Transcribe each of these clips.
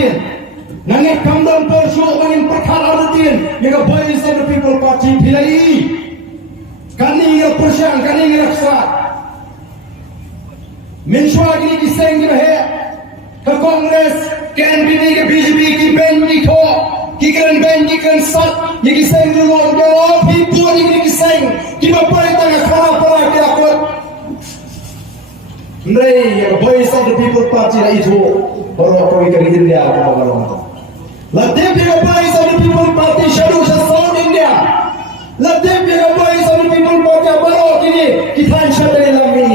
Artin. Nangit kamdam Persyo angin perkara Artin. Yang Voice of the People Party pilih. Kani yang persyang, kani yang raksa. Mensyua gini kiseng gini he. Ke Kongres, ke NPP, ke BJP, ke Benji ko. Kikiran Benji, kikiran Sat. Yang kiseng dulu, jawab. Hipu yang kiseng. Kita perintah yang kena kita kuat. Mereka Voice of the People Party lah itu baru ikan India apa baru. Latih juga Voice of the People Party Shadow South India. Latih juga Voice of the People Party baru kini kita insya dari lami.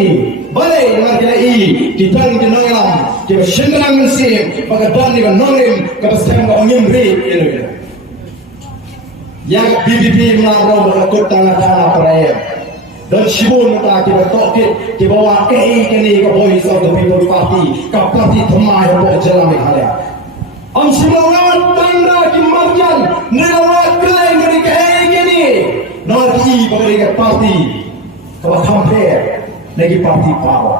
Balai lagi lagi kita ingin nonglam kita senang mesin pakai bandi nonglim kita sekarang ngomongin ini. Yang BBP melarang berlaku tanah-tanah perayaan. Dan Shibun kita bertokit di bawah kini ke Voice of the People Party ke parti temai untuk jalan Meghalaya. Shibun tanda kimarjan nelawat keleng dari kini nanti bagi ke parti ke compare lagi parti power.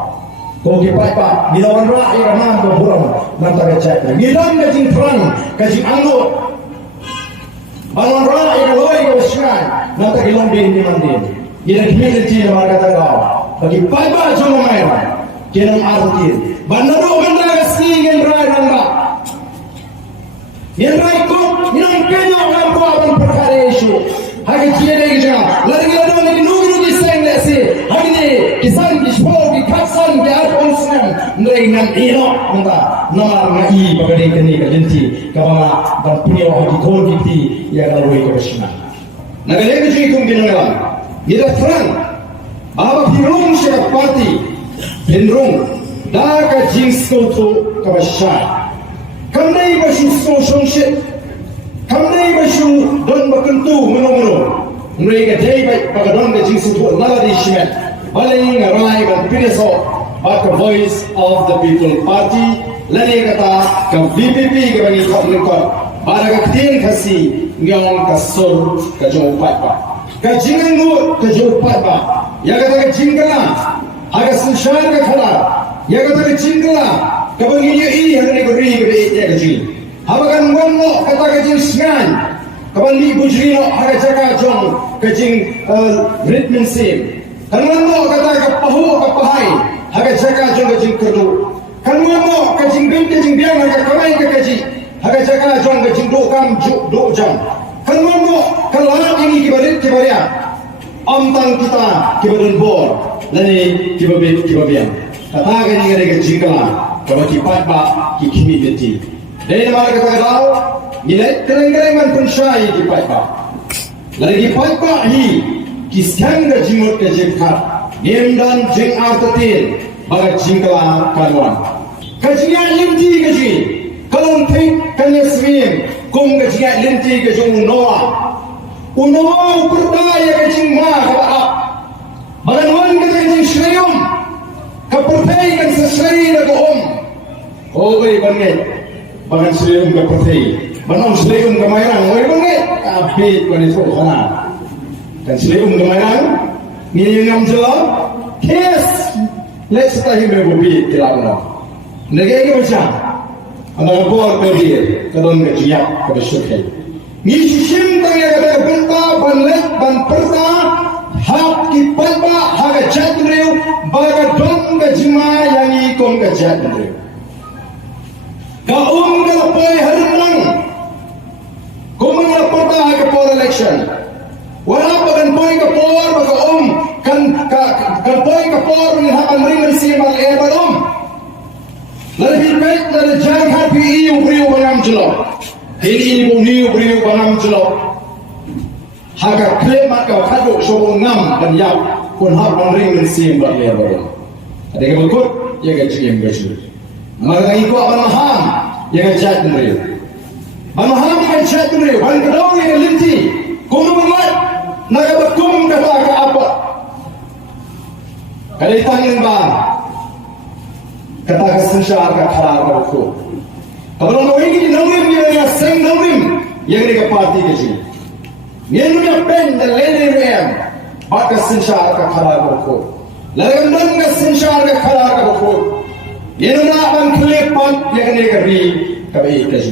Kau kipai pak dilawan rakyat ramah berburung lantar kecil. Milan kajing terang kajing anggur. Balon rakyat loi ke Australia lantar hilang di mandin. Yang community yang mereka tahu bagi payah cuma mereka kenal arti bandar bandar kasih yang rai rangga yang rai kok yang kenya orang buat perkara isu hari tiada kerja lagi nunggu kisah nasi hari ni kisah dispor dikasih di atas senang dengan ilo mata nomor ngai bagi kini kejenti kawan dan punya orang kau kita yang lalu itu bersama. Naga lagi juga kumpulan Ida terang, apa firung siapa parti, firung, dah kajing skoto kabasai. Kamnai basu sosongset, kamnai basu don bakentu menomono. Mereka day baik pagadon kajing skoto nala di simen. Baling ngarai dan pireso, baka Voice of the People Party. Lani kata ke BBP ke bani kau baraga tin kasi ngong kasur kajong papa. Kajingan nur kejurupat ba, ya kata kajingkala, agak susah kekala, ya kata kajingkala, kebanginya ini hari negeri berita kajing. Habakan ngono kata kajing sengan, kebangi bujrino agak jaga jong kajing ritmen sim. Kan ngono kata kepahu kepahai, agak jaga jong kajing kerdu. Kan ngono kajing biang agak kamai ke kajing, agak jaga jong kajing dokam dok jam. Kan ngono kalau ini kibarit kibaria amtang kita kibarin bor lani kibabian katakan ini ada jingkala kalau kipat pak kikimi beti dari mana kata kau nilai kereng-kerengan pensyai kipat pak lagi kipat pak hi kisang ke jimut ke jingkat nem dan jing artatin bagai jingkala kanuan kajian limti kaji kalau think kanya swim kung kajingat linti kajung unoa uperdaya kajing ma kabaap balanuan kajing shreyum kapertay kan sa shrey na goom okay bangit bangan shreyum kapertay banong shreyum kamayang okay bangit kapit panito kana kan shreyum kamayang ngiyang jelo kes let's tahi mebubi tilakno nagay ka siya ang nagbuwag ko diya, kadon ka jiyak, kabasukay. Ngisishim tangya kada benta, banlet, banperta, hap kipalpa, haga jatrew, baga dong ka jima, yang ikong ka jatrew. Kaum ka lapoy harimang, kumang laporta haga for election. Wala pa kan poy ka por, baga kan poy ka por, hakan ringan siya mal-ebalom. Lebih baik dari jangan hati iu beriu banam jelok. Ini ibu niu beriu banam jelok. Haga klaim maka kaduk sobong ngam dan yap pun har bangring mensim berliar baru. Ada yang berikut ya gaji yang gaji. Maka ikut maham ya gajat beriu. Maham gajat beriu. Ban kedau yang linti. Kumu mengat naga berkum kata apa? Kalau ditangin bang. Kata kesensyar kata berku. Kalau mau ini nomim dia seng nomim yang dia parti keji. Dia punya pen dan lain lain. Bak kesensyar kata berku. Lain dan kesensyar kata berku. Yenuna bang klip pon yang ni kabi kabi kaji.